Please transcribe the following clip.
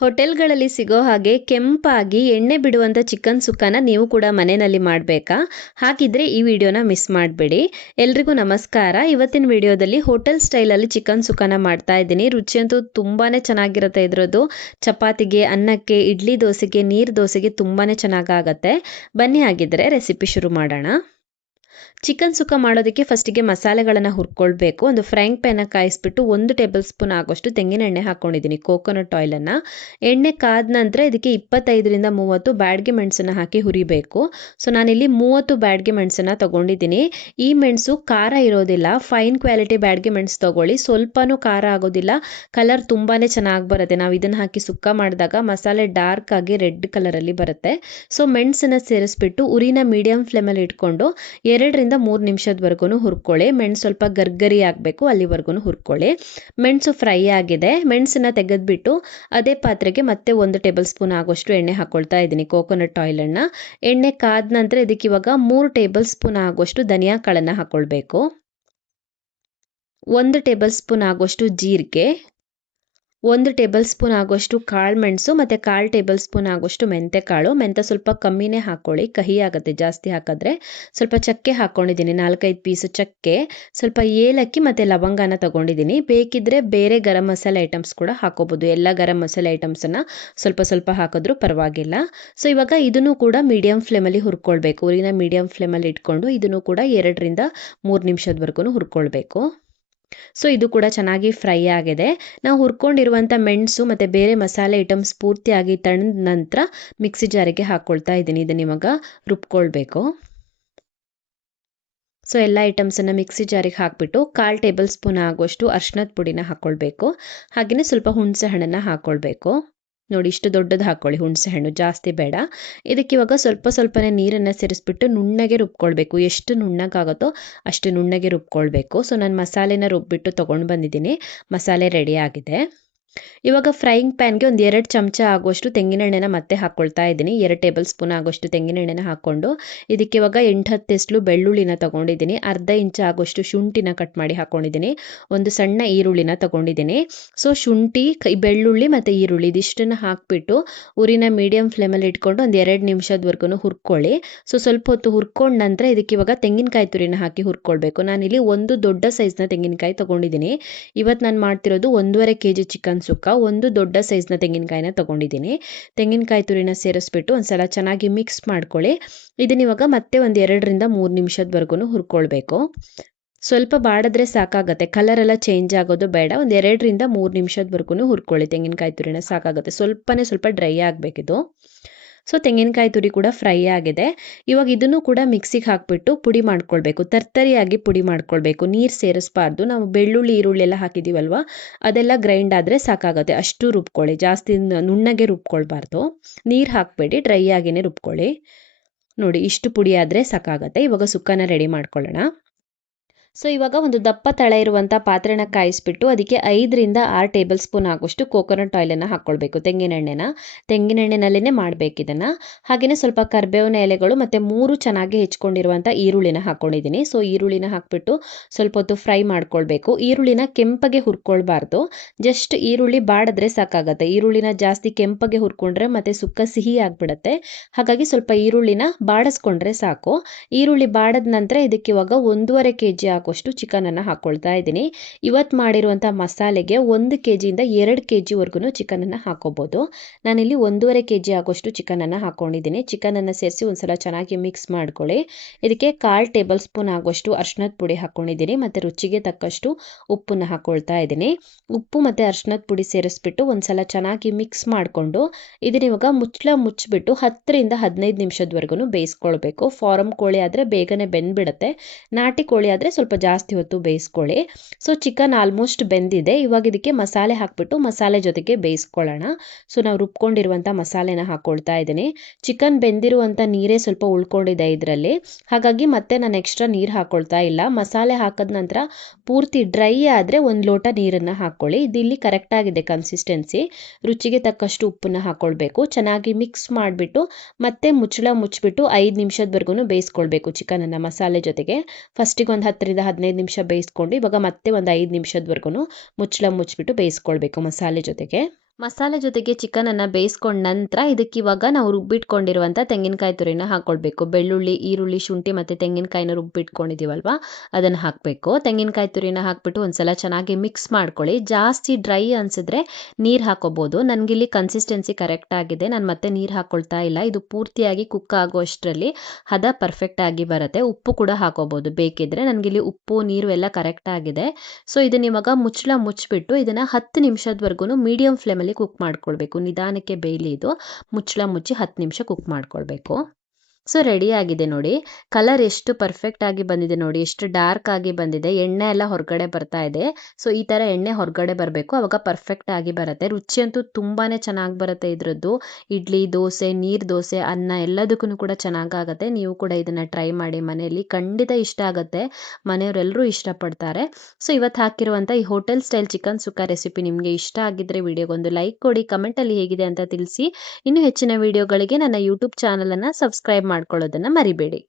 ಹೋಟೆಲ್ಗಳಲ್ಲಿ ಸಿಗೋ ಹಾಗೆ ಕೆಂಪಾಗಿ ಎಣ್ಣೆ ಬಿಡುವಂಥ ಚಿಕನ್ ಸುಕ್ಕನ ನೀವು ಕೂಡ ಮನೆಯಲ್ಲಿ ಮಾಡಬೇಕಾ? ಹಾಗಿದ್ರೆ ಈ ವಿಡಿಯೋನ ಮಿಸ್ ಮಾಡಬೇಡಿ. ಎಲ್ರಿಗೂ ನಮಸ್ಕಾರ. ಇವತ್ತಿನ ವಿಡಿಯೋದಲ್ಲಿ ಹೋಟೆಲ್ ಸ್ಟೈಲಲ್ಲಿ ಚಿಕನ್ ಸುಕ್ಕನ ಮಾಡ್ತಾ ಇದ್ದೀನಿ. ರುಚಿಯಂತೂ ತುಂಬಾ ಚೆನ್ನಾಗಿರುತ್ತೆ. ಇದರದ್ದು ಚಪಾತಿಗೆ, ಅನ್ನಕ್ಕೆ, ಇಡ್ಲಿ ದೋಸೆಗೆ, ನೀರು ದೋಸೆಗೆ ತುಂಬಾ ಚೆನ್ನಾಗಾಗತ್ತೆ. ಬನ್ನಿ ಹಾಗಿದ್ರೆ ರೆಸಿಪಿ ಶುರು ಮಾಡೋಣ. ಚಿಕನ್ ಸುಕ್ಕ ಮಾಡೋದಕ್ಕೆ ಫಸ್ಟಿಗೆ ಮಸಾಲೆಗಳನ್ನು ಹುರ್ಕೊಳ್ಬೇಕು. ಒಂದು ಫ್ರೈಂಗ್ ಪ್ಯಾನ ಕಾಯಿಸ್ಬಿಟ್ಟು 1 ಟೇಬಲ್ ಸ್ಪೂನ್ ಆಗೋಷ್ಟು ತೆಂಗಿನ ಎಣ್ಣೆ ಹಾಕ್ಕೊಂಡಿದ್ದೀನಿ, ಕೋಕೋನಟ್ ಆಯಿಲನ್ನು. ಎಣ್ಣೆ ಕಾದ ನಂತರ ಇದಕ್ಕೆ 25ರಿಂದ 30 ಬ್ಯಾಡಗಿ ಮೆಣಸನ್ನು ಹಾಕಿ ಹುರಿಬೇಕು. ಸೊ ನಾನಿಲ್ಲಿ 30 ಬ್ಯಾಡಗಿ ಮೆಣಸನ್ನು ತೊಗೊಂಡಿದ್ದೀನಿ. ಈ ಮೆಣಸು ಖಾರ ಇರೋದಿಲ್ಲ, ಫೈನ್ ಕ್ವಾಲಿಟಿ ಬ್ಯಾಡಗಿ ಮೆಣಸು ತೊಗೊಳ್ಳಿ. ಸ್ವಲ್ಪನೂ ಖಾರ ಆಗೋದಿಲ್ಲ, ಕಲರ್ ತುಂಬಾ ಚೆನ್ನಾಗಿ ಬರುತ್ತೆ. ನಾವು ಇದನ್ನು ಹಾಕಿ ಸುಕ್ಕ ಮಾಡಿದಾಗ ಮಸಾಲೆ ಡಾರ್ಕ್ ಆಗಿ ರೆಡ್ ಕಲರಲ್ಲಿ ಬರುತ್ತೆ. ಸೊ ಮೆಣಸನ್ನು ಸೇರಿಸ್ಬಿಟ್ಟು ಉರಿನ ಮೀಡಿಯಂ ಫ್ಲೇಮಲ್ಲಿ ಇಟ್ಕೊಂಡು 2ರಿಂದ 3 ನಿಮಿಷದವರೆಗೂ ಹುರ್ಕೊಳ್ಳಿ. ಮೆಣಸು ಸ್ವಲ್ಪ ಗರ್ಗರಿ ಆಗಬೇಕು, ಅಲ್ಲಿವರೆಗೂ ಹುರ್ಕೊಳ್ಳಿ. ಮೆಣಸು ಫ್ರೈ ಆಗಿದೆ. ಮೆಣಸನ್ನ ತೆಗೆದ್ಬಿಟ್ಟು ಅದೇ ಪಾತ್ರೆಗೆ ಮತ್ತೆ 1 ಟೇಬಲ್ ಸ್ಪೂನ್ ಆಗೋಷ್ಟು ಎಣ್ಣೆ ಹಾಕ್ಕೊಳ್ತಾ ಇದ್ದೀನಿ, ಕೋಕೋನಟ್ ಆಯಿಲನ್ನು. ಎಣ್ಣೆ ಕಾದ ನಂತರ ಇದಕ್ಕೆ ಇವಾಗ 3 ಟೇಬಲ್ ಸ್ಪೂನ್ ಆಗೋಷ್ಟು ಧನಿಯಾ ಕಾಳನ್ನು ಹಾಕ್ಕೊಳ್ಬೇಕು. 1 ಟೇಬಲ್ ಸ್ಪೂನ್ ಆಗೋಷ್ಟು ಜೀರಿಗೆ, 1 ಟೇಬಲ್ ಸ್ಪೂನ್ ಆಗೋಷ್ಟು ಕಾಳು ಮೆಣಸು ಮತ್ತು 1/4 ಟೇಬಲ್ ಸ್ಪೂನ್ ಆಗೋಷ್ಟು ಮೆಂತೆಕಾಳು. ಮೆಂತೆ ಸ್ವಲ್ಪ ಕಮ್ಮಿನೇ ಹಾಕ್ಕೊಳ್ಳಿ, ಕಹಿ ಆಗುತ್ತೆ ಜಾಸ್ತಿ ಹಾಕಿದ್ರೆ. ಸ್ವಲ್ಪ ಚಕ್ಕೆ ಹಾಕ್ಕೊಂಡಿದ್ದೀನಿ, 4-5 ಪೀಸು ಚಕ್ಕೆ, ಸ್ವಲ್ಪ ಏಲಕ್ಕಿ ಮತ್ತು ಲವಂಗನ ತೊಗೊಂಡಿದ್ದೀನಿ. ಬೇಕಿದ್ದರೆ ಬೇರೆ ಗರಂ ಮಸಾಲೆ ಐಟಮ್ಸ್ ಕೂಡ ಹಾಕೋಬೋದು. ಎಲ್ಲ ಗರಂ ಮಸಾಲೆ ಐಟಮ್ಸನ್ನು ಸ್ವಲ್ಪ ಸ್ವಲ್ಪ ಹಾಕಿದ್ರೂ ಪರವಾಗಿಲ್ಲ. ಸೊ ಇವಾಗ ಇದನ್ನು ಕೂಡ ಮೀಡಿಯಂ ಫ್ಲೇಮಲ್ಲಿ ಹುರ್ಕೊಳ್ಬೇಕು. ಊರಿನ ಮೀಡಿಯಂ ಫ್ಲೇಮಲ್ಲಿ ಇಟ್ಕೊಂಡು ಇದನ್ನು ಕೂಡ 2ರಿಂದ 3 ನಿಮಿಷದವರೆಗೂ ಹುರ್ಕೊಳ್ಬೇಕು. ಸೊ ಇದು ಕೂಡ ಚೆನ್ನಾಗಿ ಫ್ರೈ ಆಗಿದೆ. ನಾವು ಹುರ್ಕೊಂಡಿರುವಂಥ ಮೆಣಸು ಮತ್ತು ಬೇರೆ ಮಸಾಲೆ ಐಟಮ್ಸ್ ಪೂರ್ತಿಯಾಗಿ ತಣ್ಣದ ನಂತರ ಮಿಕ್ಸಿ ಜಾರಿಗೆ ಹಾಕ್ಕೊಳ್ತಾ ಇದ್ದೀನಿ. ಇದನ್ನು ಇವಾಗ ರುಬ್ಕೊಳ್ಬೇಕು. ಸೊ ಎಲ್ಲ ಐಟಮ್ಸನ್ನು ಮಿಕ್ಸಿ ಜಾರಿಗೆ ಹಾಕಿಬಿಟ್ಟು 1/4 ಟೇಬಲ್ ಸ್ಪೂನ್ ಆಗೋಷ್ಟು ಅರಿಶಿಣದ ಪುಡಿನ ಹಾಕ್ಕೊಳ್ಬೇಕು. ಹಾಗೆಯೇ ಸ್ವಲ್ಪ ಹುಣಸೆ ಹಣ್ಣನ್ನು ಹಾಕ್ಕೊಳ್ಬೇಕು. ನೋಡಿ, ಇಷ್ಟು ದೊಡ್ಡದು ಹಾಕ್ಕೊಳ್ಳಿ ಹುಣಸೆ ಹಣ್ಣು, ಜಾಸ್ತಿ ಬೇಡ. ಇದಕ್ಕೆ ಇವಾಗ ಸ್ವಲ್ಪನೇ ನೀರನ್ನು ಸೇರಿಸ್ಬಿಟ್ಟು ನುಣ್ಣಗೆ ರುಬ್ಕೊಳ್ಬೇಕು. ಎಷ್ಟು ನುಣ್ಣಗಾಗುತ್ತೋ ಅಷ್ಟು ನುಣ್ಣಗೆ ರುಬ್ಕೊಳ್ಬೇಕು. ಸೊ ನಾನು ಮಸಾಲೆನ ರುಬ್ಬಿಟ್ಟು ತೊಗೊಂಡು ಬಂದಿದ್ದೀನಿ. ಮಸಾಲೆ ರೆಡಿ ಆಗಿದೆ. ಇವಾಗ ಫ್ರೈಯಿಂಗ್ ಪ್ಯಾನ್ಗೆ ಒಂದು 2 ಚಮಚ ಆಗೋಷ್ಟು ತೆಂಗಿನ ಎಣ್ಣೆನ ಮತ್ತೆ ಹಾಕ್ಕೊಳ್ತಾ ಇದ್ದೀನಿ. 2 ಟೇಬಲ್ ಸ್ಪೂನ್ ಆಗೋಷ್ಟು ತೆಂಗಿನ ಎಣ್ಣೆನ ಹಾಕ್ಕೊಂಡು ಇದಕ್ಕೆ ಇವಾಗ 8-10 ಎಸ್ಲು ಬೆಳ್ಳುಳ್ಳಿನ ತೊಗೊಂಡಿದ್ದೀನಿ. ಅರ್ಧ ಇಂಚ್ ಆಗೋಷ್ಟು ಶುಂಠಿನ ಕಟ್ ಮಾಡಿ ಹಾಕ್ಕೊಂಡಿದ್ದೀನಿ. ಒಂದು ಸಣ್ಣ ಈರುಳ್ಳಿನ ತೊಗೊಂಡಿದ್ದೀನಿ. ಸೊ ಶುಂಠಿ, ಬೆಳ್ಳುಳ್ಳಿ ಮತ್ತು ಈರುಳ್ಳಿ ಇದಿಷ್ಟನ್ನು ಹಾಕಿಬಿಟ್ಟು ಉರಿನ ಮೀಡಿಯಂ ಫ್ಲೇಮಲ್ಲಿ ಇಟ್ಕೊಂಡು ಒಂದು 2 ನಿಮಿಷದವರೆಗೂ ಹುರ್ಕೊಳ್ಳಿ. ಸೊ ಸ್ವಲ್ಪ ಹೊತ್ತು ಹುರ್ಕೊಂಡ ನಂತರ ಇದಕ್ಕೆ ಇವಾಗ ತೆಂಗಿನಕಾಯಿ ತುರಿನ ಹಾಕಿ ಹುರ್ಕೊಳ್ಬೇಕು. ನಾನಿಲ್ಲಿ ಒಂದು ದೊಡ್ಡ ಸೈಜ್ನ ತೆಂಗಿನಕಾಯಿ ತೊಗೊಂಡಿದ್ದೀನಿ. ಇವತ್ತು ನಾನು ಮಾಡ್ತಿರೋದು 1.5 kg ಚಿಕನ್ ಸುಕ್ಕ. ಒಂದು ದೊಡ್ಡ ಸೈಜ್ನ ತೆಂಗಿನಕಾಯಿನ ತೊಗೊಂಡಿದ್ದೀನಿ. ತೆಂಗಿನಕಾಯಿ ತುರಿನ ಸೇರಿಸ್ಬಿಟ್ಟು ಒಂದ್ಸಲ ಚೆನ್ನಾಗಿ ಮಿಕ್ಸ್ ಮಾಡ್ಕೊಳ್ಳಿ. ಇದನ್ನ ಇವಾಗ ಮತ್ತೆ ಒಂದು 2ರಿಂದ 3 ನಿಮಿಷದವರೆಗೂ ಹುರ್ಕೊಳ್ಬೇಕು. ಸ್ವಲ್ಪ ಬಾಡಿದ್ರೆ ಸಾಕಾಗುತ್ತೆ, ಕಲರ್ ಎಲ್ಲ ಚೇಂಜ್ ಆಗೋದು ಬೇಡ. ಒಂದು 2ರಿಂದ 3 ನಿಮಿಷದವರೆಗೂ ಹುರ್ಕೊಳ್ಳಿ. ತೆಂಗಿನಕಾಯಿ ತುರಿನ ಸಾಕಾಗುತ್ತೆ, ಸ್ವಲ್ಪ ಡ್ರೈ ಆಗಬೇಕಿದು. ಸೊ ತೆಂಗಿನಕಾಯಿ ತುರಿ ಕೂಡ ಫ್ರೈ ಆಗಿದೆ. ಇವಾಗ ಇದನ್ನು ಕೂಡ ಮಿಕ್ಸಿಗೆ ಹಾಕಿಬಿಟ್ಟು ಪುಡಿ ಮಾಡ್ಕೊಳ್ಬೇಕು. ತರ್ತರಿಯಾಗಿ ಪುಡಿ ಮಾಡ್ಕೊಳ್ಬೇಕು, ನೀರು ಸೇರಿಸಬಾರ್ದು. ನಾವು ಬೆಳ್ಳುಳ್ಳಿ ಈರುಳ್ಳಿ ಎಲ್ಲ ಹಾಕಿದ್ದೀವಲ್ವ, ಅದೆಲ್ಲ ಗ್ರೈಂಡ್ ಆದರೆ ಸಾಕಾಗುತ್ತೆ. ಅಷ್ಟು ರುಬ್ಕೊಳ್ಳಿ, ಜಾಸ್ತಿ ನುಣ್ಣಗೆ ರುಬ್ಕೊಳ್ಬಾರ್ದು. ನೀರು ಹಾಕಬೇಡಿ, ಡ್ರೈ ಆಗಿನೇ ರುಬ್ಕೊಳ್ಳಿ. ನೋಡಿ, ಇಷ್ಟು ಪುಡಿ ಆದರೆ ಸಾಕಾಗುತ್ತೆ. ಇವಾಗ ಸುಕ್ಕನ ರೆಡಿ ಮಾಡ್ಕೊಳ್ಳೋಣ. ಸೊ ಇವಾಗ ಒಂದು ದಪ್ಪ ತಳ ಇರುವಂಥ ಪಾತ್ರೆನ ಕಾಯಿಸ್ಬಿಟ್ಟು ಅದಕ್ಕೆ 5ರಿಂದ 6 ಟೇಬಲ್ ಸ್ಪೂನ್ ಆಗೋಷ್ಟು ಕೋಕೋನಟ್ ಆಯಿಲನ್ನು ಹಾಕ್ಕೊಳ್ಬೇಕು. ತೆಂಗಿನ ಎಣ್ಣೆನಲ್ಲೇ ಮಾಡಬೇಕು ಇದನ್ನು. ಹಾಗೆಯೇ ಸ್ವಲ್ಪ ಕರಿಬೇವಿನ ಎಲೆಗಳು ಮತ್ತು 3 ಚೆನ್ನಾಗಿ ಹೆಚ್ಕೊಂಡಿರುವಂಥ ಈರುಳ್ಳಿನ ಹಾಕ್ಕೊಂಡಿದ್ದೀನಿ. ಸೊ ಈರುಳ್ಳಿನ ಹಾಕ್ಬಿಟ್ಟು ಸ್ವಲ್ಪ ಹೊತ್ತು ಫ್ರೈ ಮಾಡ್ಕೊಳ್ಬೇಕು. ಈರುಳ್ಳಿನ ಕೆಂಪಗೆ ಹುರ್ಕೊಳ್ಬಾರ್ದು, ಜಸ್ಟ್ ಈರುಳ್ಳಿ ಬಾಡಿದ್ರೆ ಸಾಕಾಗುತ್ತೆ. ಈರುಳ್ಳಿನ ಜಾಸ್ತಿ ಕೆಂಪಗೆ ಹುರ್ಕೊಂಡ್ರೆ ಮತ್ತು ಸುಕ್ಕ ಸಿಹಿ ಆಗಿಬಿಡುತ್ತೆ. ಹಾಗಾಗಿ ಸ್ವಲ್ಪ ಈರುಳ್ಳಿನ ಬಾಡಿಸ್ಕೊಂಡ್ರೆ ಸಾಕು. ಈರುಳ್ಳಿ ಬಾಡಿದ ನಂತರ ಇದಕ್ಕೆ ಇವಾಗ 1.5 kg ಆಗೋಷ್ಟು ಚಿಕನನ್ನು ಹಾಕ್ಕೊಳ್ತಾ ಇದ್ದೀನಿ. ಇವತ್ತು ಮಾಡಿರುವಂಥ ಮಸಾಲೆಗೆ 1 kgಯಿಂದ 2 kgವರೆಗೂ ಚಿಕನನ್ನು ಹಾಕೋಬೋದು. ನಾನಿಲ್ಲಿ 1.5 kg ಆಗೋಷ್ಟು ಚಿಕನನ್ನು ಹಾಕ್ಕೊಂಡಿದ್ದೀನಿ. ಚಿಕನನ್ನು ಸೇರಿಸಿ ಒಂದ್ಸಲ ಚೆನ್ನಾಗಿ ಮಿಕ್ಸ್ ಮಾಡ್ಕೊಳ್ಳಿ. ಇದಕ್ಕೆ 1/4 ಟೇಬಲ್ ಸ್ಪೂನ್ ಆಗೋಷ್ಟು ಅರಿಶಿಣದ ಪುಡಿ ಹಾಕ್ಕೊಂಡಿದ್ದೀನಿ ಮತ್ತು ರುಚಿಗೆ ತಕ್ಕಷ್ಟು ಉಪ್ಪನ್ನು ಹಾಕ್ಕೊಳ್ತಾ ಇದ್ದೀನಿ. ಉಪ್ಪು ಮತ್ತು ಅರಿಶಿಣದ ಪುಡಿ ಸೇರಿಸ್ಬಿಟ್ಟು ಒಂದ್ಸಲ ಚೆನ್ನಾಗಿ ಮಿಕ್ಸ್ ಮಾಡಿಕೊಂಡು ಇದನ್ನ ಇವಾಗ ಮುಚ್ಚಿಬಿಟ್ಟು 10ರಿಂದ 15 ನಿಮಿಷದವರೆಗೂ ಬೇಯಿಸ್ಕೊಳ್ಬೇಕು. ಫಾರಮ್ ಕೋಳಿ ಆದರೆ ಬೇಗನೆ ಬೆಂದ್ಬಿಡುತ್ತೆ, ನಾಟಿ ಕೋಳಿ ಆದರೆ ಸ್ವಲ್ಪ ಜಾಸ್ತಿ ಹೊತ್ತು ಬೇಯಿಸ್ಕೊಳ್ಳಿ. ಸೊ ಚಿಕನ್ ಆಲ್ಮೋಸ್ಟ್ ಬೆಂದಿದೆ. ಇವಾಗ ಇದಕ್ಕೆ ಮಸಾಲೆ ಹಾಕ್ಬಿಟ್ಟು ಮಸಾಲೆ ಜೊತೆಗೆ ಬೇಯಿಸ್ಕೊಳ್ಳೋಣ. ಸೊ ನಾವು ರುಬ್ಕೊಂಡಿರುವಂಥ ಮಸಾಲೆನ ಹಾಕ್ಕೊಳ್ತಾ ಇದ್ದೀನಿ. ಚಿಕನ್ ಬೆಂದಿರುವಂಥ ನೀರೇ ಸ್ವಲ್ಪ ಉಳ್ಕೊಂಡಿದೆ ಇದರಲ್ಲಿ, ಹಾಗಾಗಿ ಮತ್ತೆ ನಾನು ಎಕ್ಸ್ಟ್ರಾ ನೀರು ಹಾಕ್ಕೊಳ್ತಾ ಇಲ್ಲ. ಮಸಾಲೆ ಹಾಕಿದ ನಂತರ ಪೂರ್ತಿ ಡ್ರೈ ಆದರೆ 1 ಲೋಟ ನೀರನ್ನು ಹಾಕ್ಕೊಳ್ಳಿ. ಇಲ್ಲಿ ಕರೆಕ್ಟಾಗಿದೆ ಕನ್ಸಿಸ್ಟೆನ್ಸಿ. ರುಚಿಗೆ ತಕ್ಕಷ್ಟು ಉಪ್ಪನ್ನು ಹಾಕ್ಕೊಳ್ಬೇಕು. ಚೆನ್ನಾಗಿ ಮಿಕ್ಸ್ ಮಾಡಿಬಿಟ್ಟು ಮತ್ತೆ ಮುಚ್ಚಿಬಿಟ್ಟು 5 ನಿಮಿಷದವರೆಗೂ ಬೇಯಿಸ್ಕೊಳ್ಬೇಕು ಚಿಕನನ್ನು ಮಸಾಲೆ ಜೊತೆಗೆ. ಫಸ್ಟಿಗೆ ಒಂದು 10ರಿಂದ 15 ನಿಮಿಷ ಬೇಯಿಸ್ಕೊಂಡು ಇವಾಗ ಮತ್ತೆ ಒಂದು 5 ನಿಮಿಷದವರೆಗೂ ಮುಚ್ಚಬಿಟ್ಟು ಬೇಯಿಸ್ಕೊಳ್ಬೇಕು ಮಸಾಲೆ ಜೊತೆಗೆ. ಮಸಾಲೆ ಜೊತೆಗೆ ಚಿಕನನ್ನು ಬೇಯಿಸ್ಕೊಂಡ ನಂತರ ಇದಕ್ಕೆ ಇವಾಗ ನಾವು ರುಬ್ಬಿಟ್ಕೊಂಡಿರುವಂಥ ತೆಂಗಿನಕಾಯಿ ತುರಿನ ಹಾಕ್ಕೊಳ್ಬೇಕು. ಬೆಳ್ಳುಳ್ಳಿ, ಈರುಳ್ಳಿ, ಶುಂಠಿ ಮತ್ತು ತೆಂಗಿನಕಾಯಿನ ರುಬ್ಬಿಟ್ಕೊಂಡಿದ್ದೀವಲ್ವ ಅದನ್ನು ಹಾಕಬೇಕು. ತೆಂಗಿನಕಾಯಿ ತುರಿನ ಹಾಕ್ಬಿಟ್ಟು ಒಂದ್ಸಲ ಚೆನ್ನಾಗಿ ಮಿಕ್ಸ್ ಮಾಡ್ಕೊಳ್ಳಿ. ಜಾಸ್ತಿ ಡ್ರೈ ಅನಿಸಿದ್ರೆ ನೀರು ಹಾಕೋಬೋದು. ನನಗಿಲ್ಲಿ ಕನ್ಸಿಸ್ಟೆನ್ಸಿ ಕರೆಕ್ಟ್ ಆಗಿದೆ, ನಾನು ಮತ್ತೆ ನೀರು ಹಾಕ್ಕೊಳ್ತಾ ಇಲ್ಲ. ಇದು ಪೂರ್ತಿಯಾಗಿ ಕುಕ್ ಆಗೋಷ್ಟರಲ್ಲಿ ಹದ ಪರ್ಫೆಕ್ಟ್ ಆಗಿ ಬರುತ್ತೆ. ಉಪ್ಪು ಕೂಡ ಹಾಕೋಬೋದು ಬೇಕಿದ್ರೆ. ನನಗಿಲ್ಲಿ ಉಪ್ಪು ನೀರು ಎಲ್ಲ ಕರೆಕ್ಟ್ ಆಗಿದೆ. ಸೊ ಇದನ್ನ ಇವಾಗ ಮುಚ್ಚಿಬಿಟ್ಟು ಇದನ್ನು 10 ನಿಮಿಷದವರೆಗೂ ಮೀಡಿಯಂ ಫ್ಲೇಮಲ್ಲಿ ಕುಕ್ ಮಾಡ್ಕೊಳ್ಬೇಕು. ನಿಧಾನಕ್ಕೆ ಬೇಯಲಿ ಇದು. ಮುಚ್ಚಳ ಮುಚ್ಚಿ 10 ನಿಮಿಷ ಕುಕ್ ಮಾಡ್ಕೊಳ್ಬೇಕು. ಸೊ ರೆಡಿ ಆಗಿದೆ ನೋಡಿ. ಕಲರ್ ಎಷ್ಟು ಪರ್ಫೆಕ್ಟ್ ಆಗಿ ಬಂದಿದೆ ನೋಡಿ, ಎಷ್ಟು ಡಾರ್ಕ್ ಆಗಿ ಬಂದಿದೆ. ಎಣ್ಣೆ ಎಲ್ಲ ಹೊರಗಡೆ ಬರ್ತಾ ಇದೆ. ಸೊ ಈ ಥರ ಎಣ್ಣೆ ಹೊರಗಡೆ ಬರಬೇಕು, ಅವಾಗ ಪರ್ಫೆಕ್ಟ್ ಆಗಿ ಬರುತ್ತೆ. ರುಚಿ ಅಂತೂ ತುಂಬಾ ಚೆನ್ನಾಗಿ ಬರುತ್ತೆ ಇದ್ರದ್ದು. ಇಡ್ಲಿ, ದೋಸೆ, ನೀರು ದೋಸೆ, ಅನ್ನ ಎಲ್ಲದಕ್ಕೂ ಕೂಡ ಚೆನ್ನಾಗಾಗುತ್ತೆ. ನೀವು ಕೂಡ ಇದನ್ನು ಟ್ರೈ ಮಾಡಿ ಮನೆಯಲ್ಲಿ, ಖಂಡಿತ ಇಷ್ಟ ಆಗುತ್ತೆ. ಮನೆಯವರೆಲ್ಲರೂ ಇಷ್ಟಪಡ್ತಾರೆ. ಸೊ ಇವತ್ತು ಹಾಕಿರುವಂಥ ಈ ಹೋಟೆಲ್ ಸ್ಟೈಲ್ ಚಿಕನ್ ಸುಕ್ಕ ರೆಸಿಪಿ ನಿಮಗೆ ಇಷ್ಟ ಆಗಿದ್ದರೆ ವಿಡಿಯೋಗೊಂದು ಲೈಕ್ ಕೊಡಿ, ಕಮೆಂಟಲ್ಲಿ ಹೇಗಿದೆ ಅಂತ ತಿಳಿಸಿ. ಇನ್ನೂ ಹೆಚ್ಚಿನ ವಿಡಿಯೋಗಳಿಗೆ ನನ್ನ ಯೂಟ್ಯೂಬ್ ಚಾನಲನ್ನು ಸಬ್ಸ್ಕ್ರೈಬ್ ಮಾಡ್ಕೊಳ್ಳೋದನ್ನು ಮರಿಬೇಡಿ.